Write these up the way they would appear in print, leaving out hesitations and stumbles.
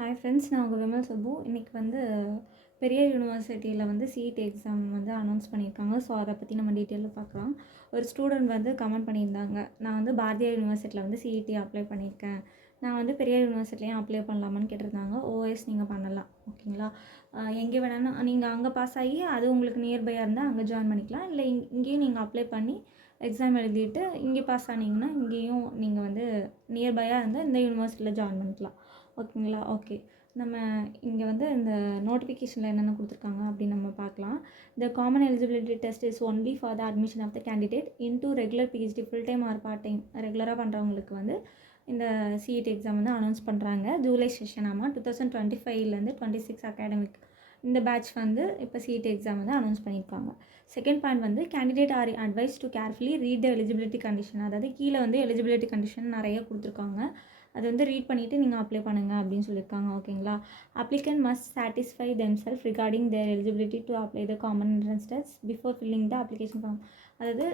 Hi friends, நான் உங்கள் விமல் சுப்பு. இன்றைக்கி வந்து பெரிய யூனிவர்சிட்டியில் வந்து சிஇடி எக்ஸாம் வந்து அனௌன்ஸ் பண்ணியிருக்காங்க. ஸோ அதை பற்றி நம்ம டீட்டெயிலில் பார்க்கலாம். ஒரு ஸ்டூடெண்ட் வந்து கமெண்ட் பண்ணியிருந்தாங்க, நான் வந்து பாரதியார் யூனிவர்சிட்டியில் வந்து சிஇடி அப்ளை பண்ணியிருக்கேன், நான் வந்து பெரிய யூனிவர்சிட்டிலையும் அப்ளை பண்ணலாமான்னு கேட்டிருந்தாங்க. ஓஎஸ் நீங்கள் பண்ணலாம், ஓகேங்களா. எங்கே வேணாலும் நீங்கள் அங்கே பாஸ் ஆகி அது உங்களுக்கு நியர்பையாக இருந்தால் அங்கே ஜாயின் பண்ணிக்கலாம். இல்லை இங்கேயும் நீங்கள் அப்ளை பண்ணி எக்ஸாம் எழுதிட்டு இங்கே பாஸ் ஆனீங்கன்னா இங்கேயும் நீங்கள் வந்து நியர்பையாக இருந்தால் இந்த யூனிவர்சிட்டியில் ஜாயின் பண்ணிக்கலாம், ஓகேங்களா. ஓகே, நம்ம இங்கே வந்து இந்த நோட்டிஃபிகேஷனில் என்னென்ன கொடுத்துருக்காங்க அப்படின்னு நம்ம பார்க்கலாம். The common eligibility test is only for the admission of the candidate into regular PhD full time or part time. ரெகுலராக பண்ணுறவங்களுக்கு வந்து இந்த சிஇடி எக்ஸாம் வந்து அனௌன்ஸ் பண்ணுறாங்க. ஜூலை செஷன் ஆமாம் 2025லேருந்து 26 அகாடமிக் இந்த பேட்ச் வந்து இப்போ சிஇடி எக்ஸாம் வந்து அனௌன்ஸ் பண்ணியிருக்காங்க. செகண்ட் பாயிண்ட் வந்து candidate R advice to carefully read the eligibility condition. அதாவது கீழே வந்து எலிஜிபிலிட்டி கண்டிஷன் நிறைய கொடுத்துருக்காங்க, அது வந்து ரீட் பண்ணிவிட்டு நீங்கள் அப்ளை பண்ணுங்கள் அப்படின்னு சொல்லியிருக்காங்க, ஓகேங்களா. Applicant must satisfy themself regarding their eligibility to apply the common entrance test before filling the application form. அதாவது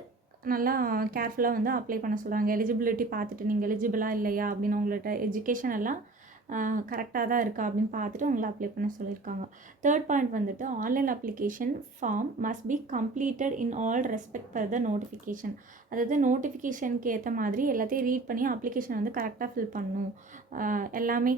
நல்லா கேர்ஃபுல்லாக வந்து அப்ளை பண்ண சொல்கிறாங்க. எலிஜிபிலிட்டி பார்த்துட்டு நீங்கள் எலிஜிபிளாக இல்லையா அப்படின்னு உங்கள்கிட்ட எஜுகேஷன் எல்லாம் கரெக்டாக தான் இருக்கா அப்படின்னு பார்த்துட்டு உங்களை அப்ளை பண்ண சொல்லியிருக்காங்க. தேர்ட் பாயிண்ட் வந்துட்டு online application form must be completed in all respect for the notification. அதாவது நோட்டிஃபிகேஷனுக்கு ஏற்ற மாதிரி எல்லாத்தையும் ரீட் பண்ணி அப்ளிகேஷன் வந்து கரெக்டாக ஃபில் பண்ணணும். எல்லாமே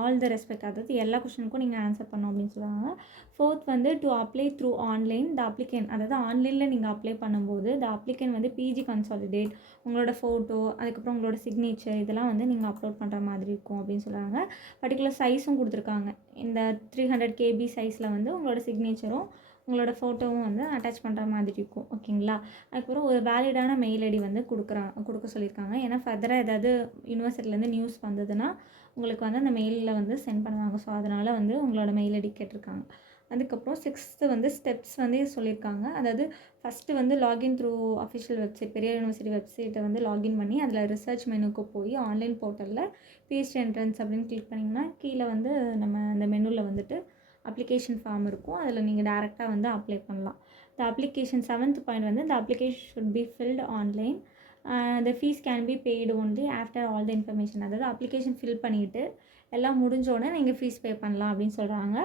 ஆல் த ரெஸ்பெக்ட், அதாவது எல்லா கொஷனுக்கும் நீங்கள் ஆன்சர் பண்ணணும் அப்படின்னு சொல்லுவாங்க. ஃபோர்த் வந்து to apply through online the applicant. அதாவது ஆன்லைனில் நீங்கள் அப்ளை பண்ணும்போது த அப்ளிகன் வந்து பிஜி கன்சாலிடேட் உங்களோட ஃபோட்டோ, அதுக்கப்புறம் உங்களோட சிக்னேச்சர் இதெல்லாம் வந்து நீங்கள் அப்லோட் பண்ணுற மாதிரி இருக்கும் அப்படின்னு சொல்கிறாங்க. பர்டிகுலர் சைஸும் கொடுத்துருக்காங்க. இந்த 300 KB சைஸில் வந்து உங்களோட சிக்னேச்சரும் உங்களோட ஃபோட்டோவும் வந்து அட்டாச் பண்ணுற மாதிரி இருக்கும், ஓகேங்களா. அதுக்கப்புறம் ஒரு வேலிடான மெயில் ஐடி வந்து கொடுக்க சொல்லியிருக்காங்க. ஏன்னா ஃபர்தராக ஏதாவது யூனிவர்சிட்டிலேருந்து நியூஸ் வந்ததுன்னா உங்களுக்கு வந்து அந்த மெயிலில் வந்து சென்ட் பண்ணுவாங்க. ஸோ அதனால் வந்து உங்களோட மெயில் ஐடி கேட்டிருக்காங்க. அதுக்கப்புறம் சிக்ஸ்த்து வந்து ஸ்டெப்ஸ் வந்து சொல்லியிருக்காங்க. அதாவது ஃபஸ்ட்டு வந்து லாகின் த்ரூ அஃபிஷியல் வெப்சைட், பெரிய யூனிவர்சிட்டி வெப்சைட்டை வந்து லாகின் பண்ணி அதில் ரிசர்ச் மெனுக்கு போய் ஆன்லைன் போர்ட்டலில் பிஹெச்டி என்ட்ரன்ஸ் அப்படின்னு கிளிக் பண்ணிங்கன்னா கீழே வந்து நம்ம அந்த மெனுவில் வந்துட்டு அப்ளிகேஷன் ஃபார்ம் இருக்கும், அதில் நீங்கள் டேரெக்டாக வந்து அப்ளை பண்ணலாம். த அப்ளிகேஷன் 7th பாயிண்ட் வந்து the application should be filled online. The fees can be paid only after all the information. அதாவது அப்ளிகேஷன் ஃபில் பண்ணிவிட்டு எல்லாம் முடிஞ்சோடனே நீங்கள் ஃபீஸ் பே பண்ணலாம் அப்படின்னு சொல்கிறாங்க.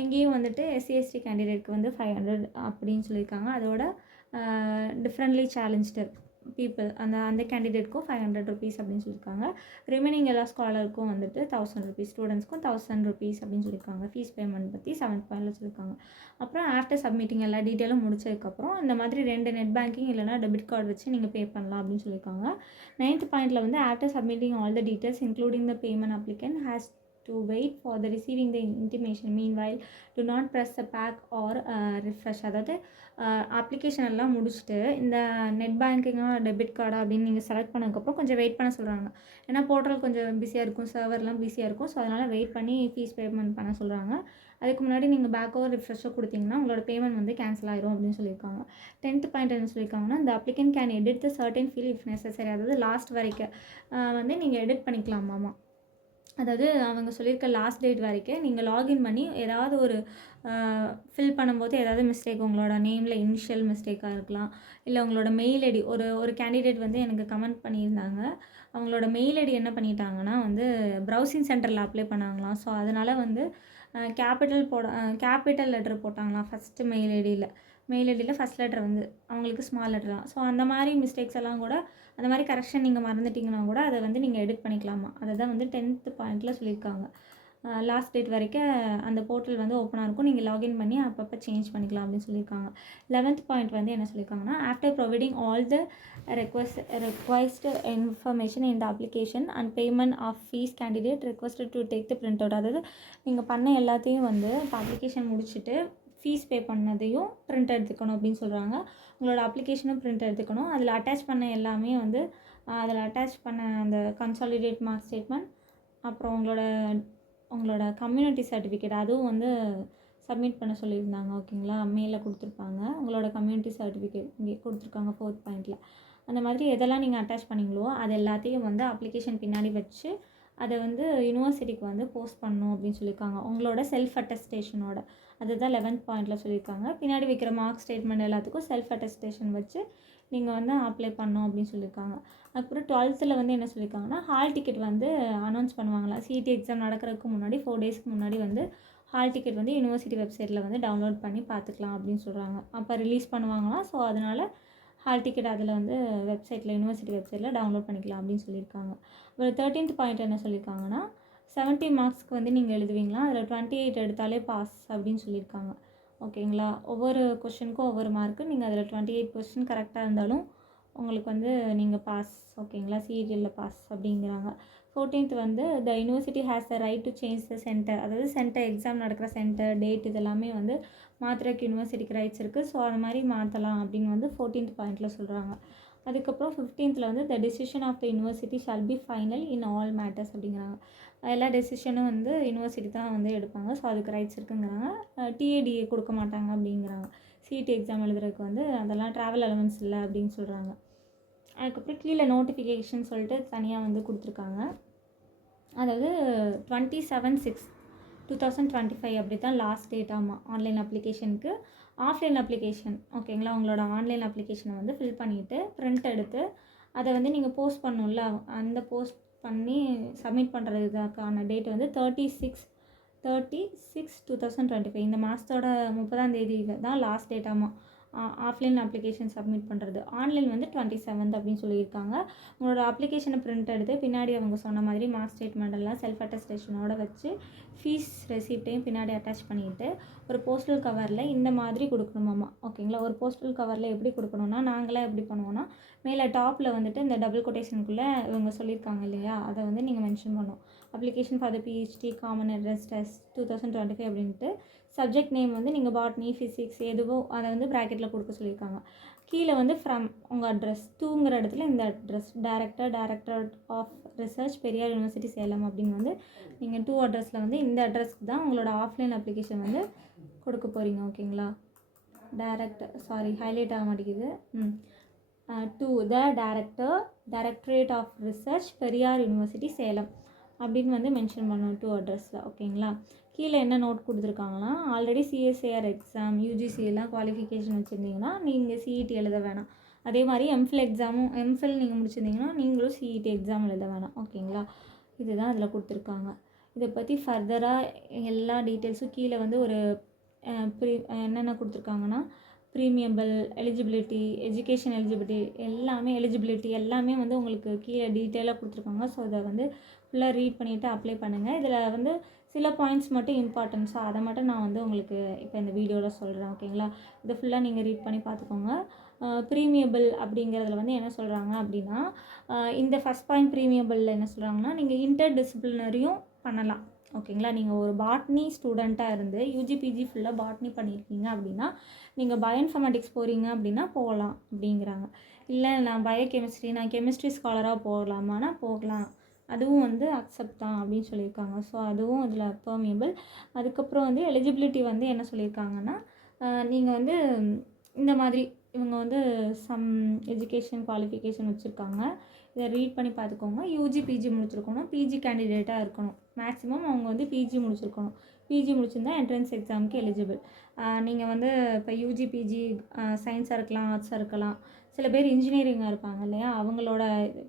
இங்கேயும் வந்துட்டு எஸ்சி/எஸ்டி கேண்டிடேட்க்கு வந்து 500 அப்படின்னு சொல்லியிருக்காங்க. அதோட டிஃப்ரெண்ட்லி சேலஞ்ச்டு பீப்புள் அந்த கேண்டிடேட்க்கும் 500 rupees அப்படின்னு சொல்லியிருக்காங்க. ரிமைனிங் எல்லா ஸ்காலருக்கும் வந்துட்டு 1000 rupees, ஸ்டூடெண்ட்ஸ்க்கும் 1000 rupees அப்படின்னு சொல்லியிருக்காங்க. ஃபீஸ் பேமெண்ட் பற்றி 7th பாயிண்டில் சொல்லியிருக்காங்க. அப்புறம் ஆஃப்டர் சப்மிட்டிங் எல்லா டீட்டெயிலும் முடிச்சதுக்கப்புறம் இந்த மாதிரி 2 நெட் பேங்கிங் இல்லைனா டெபிட் கார்டு வச்சு நீங்கள் பே பண்ணலாம் அப்படின்னு சொல்லியிருக்காங்க. 9th பாயிண்டில் வந்து after submitting all the details including the payment applicant has to wait for the receiving the intimation. Meanwhile, do not press the back or refresh. அதாவது அப்ளிகேஷன் எல்லாம் முடிச்சுட்டு இந்த நெட் பேங்கிங்காக டெபிட் கார்டா அப்படின்னு நீங்கள் செலக்ட் பண்ணதுக்கப்புறம் கொஞ்சம் வெயிட் பண்ண சொல்கிறாங்க. ஏன்னா போர்ட்டல் கொஞ்சம் பிஸியாக இருக்கும், சர்வர்லாம் பிஸியாக இருக்கும். ஸோ அதனால் வெயிட் பண்ணி ஃபீஸ் பேமெண்ட் பண்ண சொல்கிறாங்க. அதுக்கு முன்னாடி நீங்கள் பேக்கோ ரிஃப்ரெஷோ கொடுத்தீங்கன்னா உங்களோட பேமெண்ட் வந்து கேன்சல் ஆயிரும் அப்படின்னு சொல்லியிருக்காங்க. 10th பாயிண்ட் என்ன சொல்லியிருக்காங்கன்னா இந்த applicant can edit the certain feel if necessary. அதாவது லாஸ்ட் வரைக்கும் வந்து நீங்கள் எடிட் பண்ணிக்கலாமாமா. அதாவது அவங்க சொல்லியிருக்க லாஸ்ட் டேட் வரைக்கும் நீங்கள் லாகின் பண்ணி ஏதாவது ஒரு ஃபில் பண்ணும்போது ஏதாவது மிஸ்டேக், உங்களோட நேமில் இனிஷியல் மிஸ்டேக்காக இருக்கலாம், இல்லை உங்களோட மெயில் ஐடி. ஒரு கேண்டிடேட் வந்து எனக்கு கமெண்ட் பண்ணியிருந்தாங்க, அவங்களோட மெயில் ஐடி என்ன பண்ணிட்டாங்கன்னா வந்து ப்ரௌசிங் சென்டரில் அப்ளை பண்ணாங்களாம். ஸோ அதனால் வந்து கேபிட்டல் லெட்டர் போட்டாங்களாம் ஃபஸ்ட்டு மெயில் ஐடியில் ஃபஸ்ட் லெட்டர் வந்து அவங்களுக்கு ஸ்மால் லெட்டர் தான். ஸோ அந்த மாதிரி மிஸ்டேக்ஸ் எல்லாம் கூட, அந்த மாதிரி கரெக்ஷன் நீங்கள் மறந்துட்டிங்கன்னா கூட அதை வந்து நீங்கள் எடிட் பண்ணிக்கலாமா. அதை தான் வந்து 10th பாயிண்டில் சொல்லியிருக்காங்க. லாஸ்ட் டேட் வரைக்கும் அந்த போர்ட்டல் வந்து ஓப்பனாக இருக்கும், நீங்கள் லாகின் பண்ணி அப்பப்போ சேஞ்ச் பண்ணிக்கலாம் அப்படின்னு சொல்லியிருக்காங்க. 11th பாயிண்ட் வந்து என்ன சொல்லியிருக்காங்கன்னா after providing all the request information in the application and payment of fees candidate requested to take the print out. அதாவது நீங்கள் பண்ண எல்லாத்தையும் வந்து இப்போ அப்ளிகேஷன் முடிச்சுட்டு ஃபீஸ் பே பண்ணதையும் பிரிண்ட் எடுத்துக்கணும் அப்படின்னு சொல்கிறாங்க. உங்களோட அப்ளிகேஷனும் பிரிண்ட் எடுத்துக்கணும். அதில் அட்டாச் பண்ண எல்லாமே வந்து அதில் அட்டாச் பண்ண அந்த கன்சாலிடேட் மார்க் ஸ்டேட்மெண்ட், அப்புறம் உங்களோட கம்யூனிட்டி சர்டிஃபிகேட் அதுவும் வந்து சப்மிட் பண்ண சொல்லியிருந்தாங்க, ஓகேங்களா. மெயிலில் கொடுத்துருப்பாங்க. உங்களோட கம்யூனிட்டி சர்டிஃபிகேட் இங்கே கொடுத்துருக்காங்க 4th பாயிண்டில். அந்த மாதிரி எதெல்லாம் நீங்கள் அட்டாச் பண்ணிங்களோ அது எல்லாத்தையும் வந்து அப்ளிகேஷன் பின்னாடி வச்சு அதை வந்து யூனிவர்சிட்டிக்கு வந்து போஸ்ட் பண்ணணும் அப்படின்னு சொல்லியிருக்காங்க, உங்களோட செல்ஃப் அட்டஸ்டேஷனோட. அதுதான் 11th பாயிண்டில் சொல்லியிருக்காங்க. பின்னாடி வைக்கிற மார்க் ஸ்டேட்மெண்ட் எல்லாத்துக்கும் செல்ஃப் அட்டஸ்டேஷன் வச்சு நீங்கள் வந்து அப்ளை பண்ணணும் அப்படின்னு சொல்லியிருக்காங்க. அதுக்கப்புறம் 12th வந்து என்ன சொல்லியிருக்காங்கன்னா, ஹால் டிக்கெட் வந்து அனௌன்ஸ் பண்ணுவாங்களாம். சிஇடி எக்ஸாம் நடக்கிறதுக்கு முன்னாடி 4 டேஸ்க்கு முன்னாடி வந்து ஹால் டிக்கெட் வந்து யூனிவர்சிட்டி வெப்சைட்டில் வந்து டவுன்லோட் பண்ணி பார்த்துக்கலாம் அப்படின்னு சொல்கிறாங்க. அப்போ ரிலீஸ் பண்ணுவாங்களாம். ஸோ அதனால் ஹால் டிக்கெட் அதில் வந்து வெப்சைட்டில் யூனிவர்சிட்டி வெப்சைட்டில் டவுன்லோட் பண்ணிக்கலாம் அப்படின்னு சொல்லியிருக்காங்க. அப்புறம் 13th பாயிண்ட் என்ன சொல்லியிருக்காங்கன்னா, 70 மார்க்ஸ்க்கு வந்து நீங்கள் எழுதுவீங்களா, அதில் 28 எடுத்தாலே பாஸ் அப்படின்னு சொல்லியிருக்காங்க. ஓகேங்களா. ஒவ்வொரு கொஷனுக்கும் ஒவ்வொரு மார்க்கு. நீங்கள் அதில் 28 கொஸ்டின் கரெக்டாக இருந்தாலும் உங்களுக்கு வந்து நீங்கள் பாஸ். ஓகேங்களா. சிஇடியில் பாஸ் அப்படிங்கிறாங்க. 14th வந்து the university has the right to change the centre. அதாவது சென்டர் எக்ஸாம் நடக்கிற சென்டர் டேட் இதெல்லாமே வந்து மாற்றுறதுக்கு யூனிவர்சிட்டிக்கு ரைட்ஸ் இருக்குது. ஸோ அது மாதிரி மாற்றலாம் அப்படின்னு வந்து 14th பாயிண்டில் சொல்கிறாங்க. அதுக்கப்புறம் 15th வந்து the decision of the university shall be final in all matters அப்படிங்கிறாங்க. எல்லா டெசிஷனும் வந்து யூனிவர்சிட்டி தான் வந்து எடுப்பாங்க. ஸோ அதுக்கு ரைட்ஸ் இருக்குங்கிறாங்க. டிஏடிஏ கொடுக்க மாட்டாங்க அப்படிங்கிறாங்க. சிஇடி எக்ஸாம் எழுதுறதுக்கு வந்து அதெல்லாம் ட்ராவல் அலவன்ஸ் இல்லை அப்படின்னு சொல்கிறாங்க. அதுக்கப்புறம் கீழே நோட்டிஃபிகேஷன் சொல்லிட்டு தனியாக வந்து கொடுத்துருக்காங்க. அதாவது 27/6/2025 அப்படி தான் லாஸ்ட் டேட். ஆமாம், ஆன்லைன் அப்ளிகேஷனுக்கு. ஆஃப்லைன் அப்ளிகேஷன் ஓகேங்களா. உங்களோட ஆன்லைன் அப்ளிகேஷனை வந்து ஃபில் பண்ணிவிட்டு பிரிண்ட் எடுத்து அதை வந்து நீங்கள் போஸ்ட் பண்ணணும்ல, அந்த போஸ்ட் பண்ணி சப்மிட் பண்ணுறதுக்கான டேட் வந்து 30/6/2025. இந்த மாதத்தோட 30ஆம் தேதி தான் லாஸ்ட் டேட். ஆமாம், ஆஃப்லைன் அப்ளிகேஷன் சப்மிட் பண்ணுறது. ஆன்லைன் வந்து 27th அப்படின்னு சொல்லியிருக்காங்க. உங்களோட அப்ளிகேஷனை பிரிண்ட் எடுத்து பின்னாடி அவங்க சொன்ன மாதிரி மார்க் ஸ்டேட்மெண்ட் எல்லாம் செல்ஃப் அட்டஸ்டேஷனோட வச்சு ஃபீஸ் ரெசிப்டையும் பின்னாடி அட்டாச் பண்ணிவிட்டு ஒரு போஸ்டல் கவரில் இந்த மாதிரி கொடுக்கணுமாம்மா. ஓகேங்களா. ஒரு போஸ்டல் கவரில் எப்படி கொடுக்கணுன்னா, நாங்களாம் எப்படி பண்ணுவோன்னா, மேலே டாப்பில் வந்துட்டு இந்த டபுள் கொட்டேஷனுக்குள்ளே இவங்க சொல்லியிருக்காங்க இல்லையா, அதை வந்து நீங்கள் மென்ஷன் பண்ணணும். Application for the PhD common address test 2025 அப்படின்ட்டு சப்ஜெக்ட் நேம் வந்து நீங்கள் பாட்னி ஃபிசிக்ஸ் எதுவோ அதை வந்து ப்ராக்கெட்டில் கொடுக்க சொல்லியிருக்காங்க. கீழே வந்து ஃப்ரம் உங்கள் அட்ரஸ் 2ங்கிற இடத்துல இந்த address director of research Periyar university Salem அப்படின்னு வந்து நீங்கள் 2 அட்ரஸில் வந்து இந்த அட்ரஸ்க்கு தான் உங்களோட ஆஃப்லைன் அப்ளிகேஷன் வந்து கொடுக்க போகிறீங்க. ஓகேங்களா. ஹைலைட் ஆக மாட்டேங்குது. To the directorate of research Periyar university Salem அப்படின்னு வந்து மென்ஷன் பண்ணணும் 2 அட்ரஸில். ஓகேங்களா. கீழே என்ன நோட் கொடுத்துருக்காங்கன்னா, ஆல்ரெடி சிஎஸ்ஏஆர் எக்ஸாம் யூஜிசி எல்லாம் குவாலிஃபிகேஷன் வச்சுருந்தீங்கன்னா நீங்கள் சிஇடி எழுத வேணாம். அதே மாதிரி எம்ஃபில் நீங்கள் முடிச்சிருந்தீங்கன்னா நீங்களும் சிஇடி எக்ஸாம் எழுத வேணாம். ஓகேங்களா. இதுதான் அதில் கொடுத்துருக்காங்க. இதை பற்றி ஃபர்தராக எல்லா டீட்டெயில்ஸும் கீழே வந்து ஒரு என்னென்ன கொடுத்துருக்காங்கன்னா, ப்ரீமியபிள் எலிஜிபிலிட்டி, எஜுகேஷன் எலிஜிபிலிட்டி எல்லாமே வந்து உங்களுக்கு கீழே டீட்டெயிலாக கொடுத்துருக்காங்க. ஸோ இதை வந்து ஃபுல்லாக ரீட் பண்ணிவிட்டு அப்ளை பண்ணுங்கள். இதில் வந்து சில பாயிண்ட்ஸ் மட்டும் இம்பார்ட்டன்ஸ், அதை மட்டும் நான் வந்து உங்களுக்கு இப்போ இந்த வீடியோவில் சொல்கிறேன். ஓகேங்களா. இதை ஃபுல்லாக நீங்கள் ரீட் பண்ணி பார்த்துக்கோங்க. ப்ரீமியபிள் அப்படிங்கிறதுல வந்து என்ன சொல்கிறாங்க அப்படின்னா, இந்த ஃபஸ்ட் பாயிண்ட் ப்ரீமியபிளில் என்ன சொல்கிறாங்கன்னா, நீங்கள் இன்டர் டிசிப்ளினரியும் பண்ணலாம். ஓகேங்களா. நீங்கள் ஒரு பாட்னி ஸ்டூடெண்ட்டாக இருந்து யூஜிபிஜி ஃபுல்லாக பாட்னி பண்ணியிருக்கீங்க அப்படின்னா நீங்கள் பயோஇன்ஃபர்மேட்டிக்ஸ் போகிறீங்க அப்படின்னா போகலாம் அப்படிங்கிறாங்க. இல்லை நான் நான் கெமிஸ்ட்ரி ஸ்காலராக போகலாமான்னா போகலாம், அதுவும் வந்து அக்செப்ட் தான் அப்படின்னு சொல்லியிருக்காங்க. ஸோ அதுவும் இதில் பெர்மியபிள். அதுக்கப்புறம் வந்து எலிஜிபிலிட்டி வந்து என்ன சொல்லியிருக்காங்கன்னா, நீங்கள் வந்து இந்த மாதிரி இவங்க வந்து சம் எஜுகேஷன் குவாலிஃபிகேஷன் வச்சுருக்காங்க. இதை ரீட் பண்ணி பார்த்துக்கோங்க. யூஜி பிஜி முடிச்சிருக்கணும், பிஜி கேண்டிடேட்டாக இருக்கணும். மேக்ஸிமம் அவங்க வந்து பிஜி முடிச்சிருக்கணும். பிஜி முடிச்சிருந்தா என்ட்ரன்ஸ் எக்ஸாமுக்கு எலிஜிபிள். நீங்கள் வந்து இப்போ யூஜி பிஜி சயின்ஸாக இருக்கலாம், ஆர்ட்ஸாக இருக்கலாம். சில பேர் இன்ஜினியரிங்காக இருப்பாங்க இல்லையா, அவங்களோட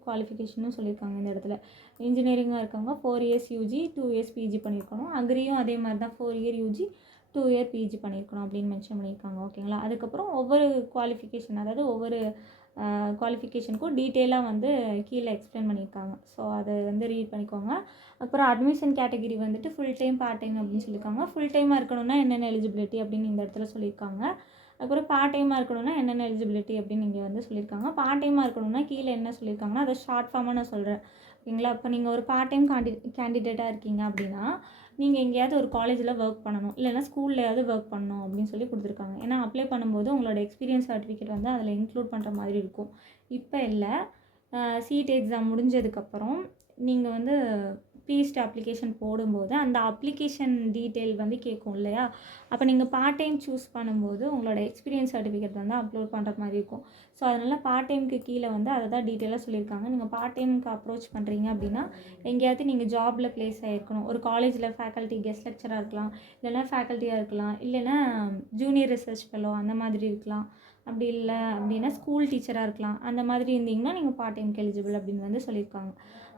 குவாலிஃபிகேஷனும் சொல்லியிருக்காங்க இந்த இடத்துல. இன்ஜினியரிங்காக இருக்கவங்க 4 இயர்ஸ் யூஜி 2 இயர்ஸ் பிஜி பண்ணியிருக்கணும். அக்ரியும் அதே மாதிரி தான் 4 இயர் யூஜி 2 இயர் பிஜி பண்ணியிருக்கணும் அப்படின்னு மென்ஷன் பண்ணியிருக்காங்க. ஓகேங்களா. அதுக்கப்புறம் ஒவ்வொரு குவாலிஃபிகேஷன், அதாவது ஒவ்வொரு குவாலிஃபிகேஷனுக்கும் டீட்டெயிலாக வந்து கீழே எக்ஸ்பிளைன் பண்ணியிருக்காங்க. ஸோ அதை வந்து ரீட் பண்ணிக்கோங்க. அப்புறம் அட்மிஷன் கேட்டகிரி வந்துட்டு ஃபுல் டைம் பார்ட் டைம் அப்படின்னு சொல்லியிருக்காங்க. ஃபுல் டைமாக இருக்கணும்னா என்னென்ன எலிஜிபிலிட்டி அப்படின்னு இந்த இடத்துல சொல்லியிருக்காங்க. அப்புறம் பார்ட் டைமாக இருக்கணும்னா என்னென்ன எலிஜிபிலிட்டி அப்படின்னு இங்கே வந்து சொல்லியிருக்காங்க. பார்ட் டைமாக இருக்கணும்னா கீழே என்ன சொல்லியிருக்காங்கன்னா அதை ஷார்ட் ஃபார்மாக நான் சொல்கிறேன். ஓகேங்களா. இப்போ நீங்கள் ஒரு பார்ட் டைம் கேண்டிடேட்டாக இருக்கீங்க அப்படின்னா நீங்கள் எங்கேயாவது ஒரு காலேஜில் ஒர்க் பண்ணணும், இல்லைன்னா ஸ்கூல்லையாவது ஒர்க் பண்ணணும் அப்படின்னு சொல்லி கொடுத்துருக்காங்க. ஏன்னா அப்ளை பண்ணும்போது உங்களோட எக்ஸ்பீரியன்ஸ் சர்டிஃபிகேட் வந்து அதில் இன்க்ளூட் பண்ணுற மாதிரி இருக்கும். இப்போ இல்லை, சிஇடி எக்ஸாம் முடிஞ்சதுக்கப்புறம் நீங்கள் வந்து பிஹெச்டி அப்ளிகேஷன் போடும்போது அந்த அப்ளிகேஷன் டீட்டெயில் வந்து கேட்கும் இல்லையா, அப்போ நீங்கள் பார்ட் டைம் சூஸ் பண்ணும்போது உங்களோட எக்ஸ்பீரியன்ஸ் சர்டிஃபிகேட் வந்து அப்லோட் பண்ணுற மாதிரி இருக்கும். ஸோ அதனால் பார்ட் டைமுக்கு கீழே வந்து அதை தான் டீட்டெயிலாக சொல்லியிருக்காங்க. நீங்கள் பார்ட் டைமுக்கு அப்ரோச் பண்ணுறீங்க அப்படின்னா எங்கேயாவது நீங்கள் ஜாபில் ப்ளேஸ் ஆகிருக்கணும். ஒரு காலேஜில் ஃபேக்கல்ட்டி கெஸ்ட் லெக்சராக இருக்கலாம், இல்லைனா ஃபேக்கல்ட்டியாக இருக்கலாம், இல்லைனா ஜூனியர் ரிசர்ச் ஃபெலோ அந்த மாதிரி இருக்கலாம். அப்படி இல்லை அப்படின்னா ஸ்கூல் டீச்சராக இருக்கலாம். அந்த மாதிரி இருந்தீங்கன்னா நீங்கள் பார்ட் டைம்க்கு எலிஜிபிள் அப்படின்னு வந்து சொல்லியிருக்காங்க.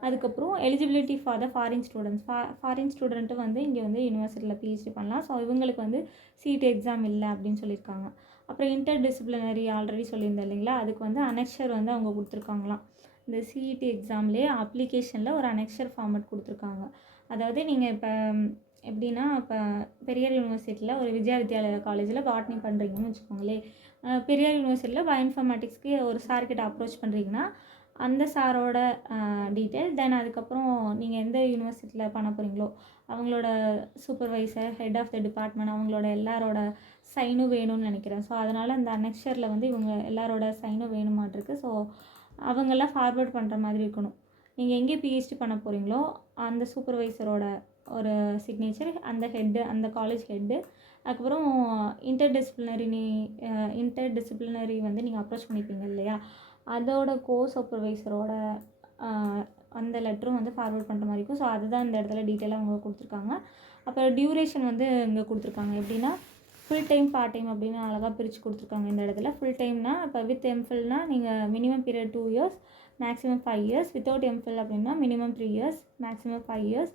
அதுக்கப்புறம் eligibility for the foreign students. Foreign student வந்து இங்கே வந்து யூனிவர்சிட்டியில் பிஹெச்டி பண்ணலாம். ஸோ இவங்களுக்கு வந்து சிஇடி எக்ஸாம் இல்லை அப்படின்னு சொல்லியிருக்காங்க. அப்புறம் இன்டர் டிசிப்ளினரி ஆல்ரெடி சொல்லியிருந்தேன் இல்லைங்களா, அதுக்கு வந்து அனெக்ஷர் வந்து அவங்க கொடுத்துருக்காங்களாம். இந்த சிஇடி எக்ஸாம்லேயே அப்ளிகேஷனில் ஒரு அனெக்ஷர் ஃபார்மட் கொடுத்துருக்காங்க. அதாவது நீங்கள் இப்போ எப்படின்னா, இப்போ பெரியார் யூனிவர்சிட்டியில் ஒரு வித்யாலயா காலேஜில் பாட்னி பண்ணுறீங்கன்னு வச்சுக்கோங்களேன். பெரியார் யூனிவர்சிட்டியில் பயோஇன்ஃபர்மேட்டிக்ஸ்க்கு ஒரு சார்கிட்ட அப்ரோச் பண்ணுறீங்கன்னா அந்த சாரோட டீட்டெயில், தென் அதுக்கப்புறம் நீங்கள் எந்த யூனிவர்சிட்டியில் பண்ண போகிறீங்களோ அவங்களோட supervisor, head of the department அவங்களோட எல்லாரோட சைனும் வேணும்னு நினைக்கிறேன். ஸோ அதனால் அந்த அனெக்ஷரில் வந்து இவங்க எல்லாரோட சைனும் வேணுமாட்டிருக்கு. ஸோ அவங்கெல்லாம் ஃபார்வர்ட் பண்ணுற மாதிரி இருக்கணும். நீங்கள் எங்கே பிஹெச்டி பண்ண போகிறீங்களோ அந்த சூப்பர்வைசரோட ஒரு சிக்னேச்சர், அந்த ஹெட்டு, அந்த காலேஜ் ஹெட்டு, அதுக்கப்புறம் இன்டர் டிசிப்ளினரி வந்து நீங்கள் அப்ரோச் பண்ணிப்பீங்க இல்லையா, அதோட சூப்பர்வைசரோட அந்த லெட்டரும் வந்து ஃபார்வர்ட் பண்ணுற மாதிரி இருக்கும். ஸோ அதுதான் இந்த இடத்துல டீட்டெயிலாக அவங்க கொடுத்துருக்காங்க. அப்புறம் டியூரேஷன் வந்து இங்கே கொடுத்துருக்காங்க. எப்படின்னா ஃபுல் டைம், பார்ட் டைம் அப்படின்னு அழகாக பிரித்து கொடுத்துருக்காங்க இந்த இடத்துல. ஃபுல் டைம்னா இப்போ வித் எம்ஃபில்னா நீங்கள் minimum period 2 years, maximum 5 years. Without MPhil அப்படின்னா minimum 3 years, maximum 5 years.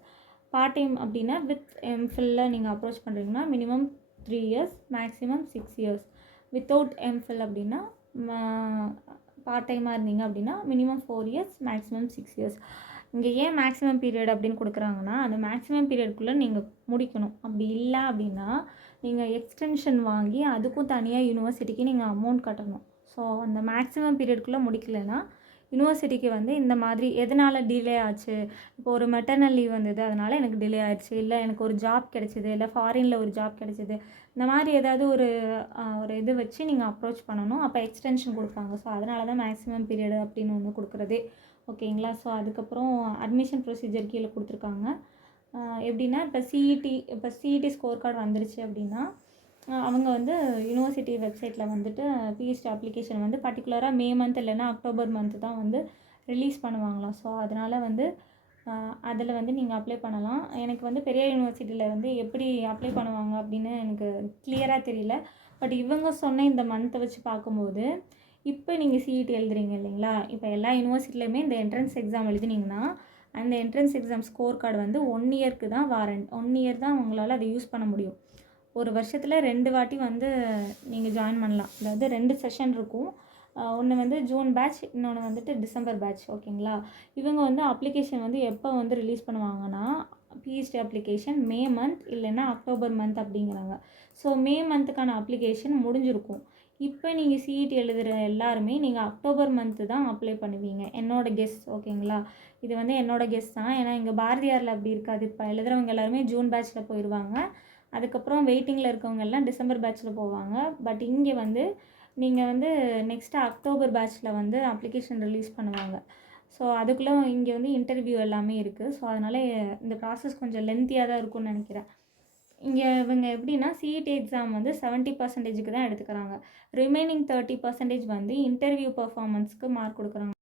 Part time அப்படின்னா வித் எம்ஃபில்லில் நீங்கள் அப்ரோச் பண்ணுறீங்கன்னா minimum 3 years, maximum 6 years. Without MPhil அப்படின்னா பார்ட் டைமாக இருந்தீங்க அப்படின்னா மினிமம் 4 இயர்ஸ், மேக்ஸிமம் 6 இயர்ஸ். இங்கே ஏன் மேக்ஸிமம் பீரியட் அப்படின்னு கொடுக்குறாங்கன்னா, அந்த மேக்ஸிமம் பீரியட்குள்ளே நீங்கள் முடிக்கணும். அப்படி இல்லை அப்படின்னா நீங்கள் எக்ஸ்டென்ஷன் வாங்கி அதுக்கும் தனியாக யூனிவர்சிட்டிக்கு நீங்கள் அமௌண்ட் கட்டணும். ஸோ அந்த மேக்ஸிமம் பீரியட்குள்ளே முடிக்கலைன்னா யூனிவர்சிட்டிக்கு வந்து இந்த மாதிரி எதனால் டிலே ஆச்சு, இப்போ ஒரு மெட்டர்னல் லீவ் வந்தது அதனால் எனக்கு டிலே ஆயிடுச்சு, இல்லை எனக்கு ஒரு ஜாப் கிடச்சிது, இல்லை ஃபாரினில் ஒரு ஜாப் கிடச்சிது, இந்த மாதிரி ஏதாவது ஒரு இது வச்சு நீங்கள் அப்ரோச் பண்ணணும். அப்போ எக்ஸ்டென்ஷன் கொடுப்பாங்க. ஸோ அதனால தான் மேக்ஸிமம் பீரியடு அப்படின்னு ஒன்று கொடுக்குறதே. ஓகேங்களா. ஸோ அதுக்கப்புறம் அட்மிஷன் ப்ரொசீஜர் கீழே கொடுத்துருக்காங்க. எப்படின்னா இப்போ சிஇடி ஸ்கோர் கார்டு வந்துருச்சு அப்படின்னா அவங்க வந்து யூனிவர்சிட்டி வெப்சைட்டில் வந்துட்டு பிஹெச்டி அப்ளிகேஷன் வந்து பர்டிகுலராக மே மந்த் இல்லைன்னா அக்டோபர் மந்த்து தான் வந்து ரிலீஸ் பண்ணுவாங்களாம். ஸோ அதனால் வந்து அதில் வந்து நீங்கள் அப்ளை பண்ணலாம். எனக்கு வந்து பெரியார் யூனிவர்சிட்டியில் வந்து எப்படி அப்ளை பண்ணுவாங்க அப்படின்னு எனக்கு கிளியராக தெரியல. பட் இவங்க சொன்ன இந்த மந்த்தை வச்சு பார்க்கும்போது இப்போ நீங்கள் சிஇடி எழுதுறீங்க இல்லைங்களா, இப்போ எல்லா யூனிவர்சிட்டிலையுமே இந்த என்ட்ரன்ஸ் எக்ஸாம் எழுதினீங்கன்னா அந்த என்ட்ரன்ஸ் எக்ஸாம் ஸ்கோர் கார்டு வந்து 1 இயருக்கு தான் வாரண்ட். 1 இயர் தான் உங்களால் அதை யூஸ் பண்ண முடியும். ஒரு வருஷத்தில் 2 வாட்டி வந்து நீங்கள் ஜாயின் பண்ணலாம். அதாவது 2 செஷன் இருக்கும். ஒன்று வந்து ஜூன் பேட்ச், இன்னொன்று வந்துட்டு டிசம்பர் பேட்ச். ஓகேங்களா. இவங்க வந்து அப்ளிகேஷன் வந்து எப்போ வந்து ரிலீஸ் பண்ணுவாங்கன்னா பிஹெச்டி அப்ளிகேஷன் மே மந்த் இல்லைன்னா அக்டோபர் மந்த் அப்படிங்கிறாங்க. ஸோ மே மந்த்துக்கான அப்ளிகேஷன் முடிஞ்சிருக்கும். இப்போ நீங்கள் சிஇடி எழுதுகிற எல்லாருமே நீங்கள் அக்டோபர் மந்த்து தான் அப்ளை பண்ணுவீங்க, என்னோடய கெஸ். ஓகேங்களா. இது வந்து என்னோடய கெஸ் தான். ஏன்னா இங்கே பாரதியாரில் அப்படி இருக்காது. இப்போ எழுதுகிறவங்க எல்லாருமே ஜூன் பேட்ச்சில் போயிடுவாங்க. அதுக்கப்புறம் வெயிட்டிங்கில் இருக்கவங்க எல்லாம் டிசம்பர் பேட்ச்சில் போவாங்க. பட் இங்கே வந்து நீங்கள் வந்து நெக்ஸ்ட்டு அக்டோபர் பேட்ச்சில் வந்து அப்ளிகேஷன் ரிலீஸ் பண்ணுவாங்க. ஸோ அதுக்குள்ளே இங்கே வந்து இன்டர்வியூ எல்லாமே இருக்குது. ஸோ அதனால் இந்த ப்ராசஸ் கொஞ்சம் லென்த்தியாக தான் இருக்கும்னு நினைக்கிறேன். இங்கே இவங்க எப்படின்னா சிஇடி எக்ஸாம் வந்து 70% தான் எடுத்துக்கிறாங்க. ரிமைனிங் 30% வந்து இன்டர்வியூ பர்ஃபார்மன்ஸ்க்கு மார்க் கொடுக்குறாங்க.